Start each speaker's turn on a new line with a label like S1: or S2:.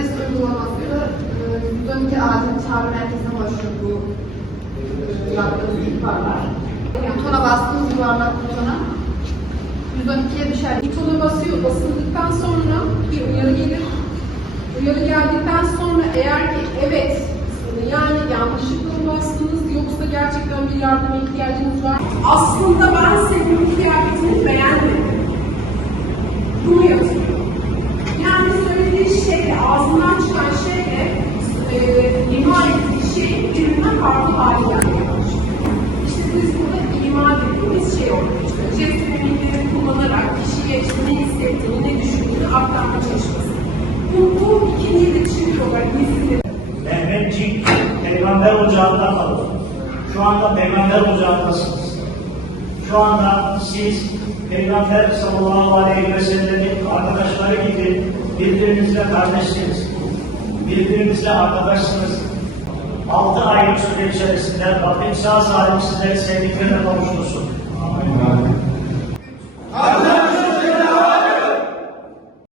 S1: test uygulamasıyla e, 112 acil çağrı merkezine başlıyor bu e, yaptığımız ihbarlar. Butona bastığımız yuvarlak butona 112'ye düşer.
S2: Butona basıyor. Basıldıktan sonra bir uyarı gelir. Uyarı geldikten sonra eğer ki evet yani yanlışlıkla mı bastınız yoksa gerçekten bir yardıma ihtiyacınız var. Aslında e, ettiği şey birbirinden farklı hale gelmeye. İşte biz burada ima dediğimiz şey ortaya çıkıyor. Mimikleri kullanarak kişiye işte ne hissettiğini, ne düşündüğünü aktarma çalışması. Bu, bu ikinci iletişim olarak gizli
S3: Mehmetçik peygamber ocağında kalır. Şu anda peygamber ocağındasınız. Şu anda siz peygamber sallallahu aleyhi ve sellemin arkadaşları gibi birbirinizle kardeşsiniz. Birbirinizle arkadaşsınız. Altı aylık süre içerisinde Rabbim sağ salim sizleri sevdiklerine kavuştursun.
S4: Amin.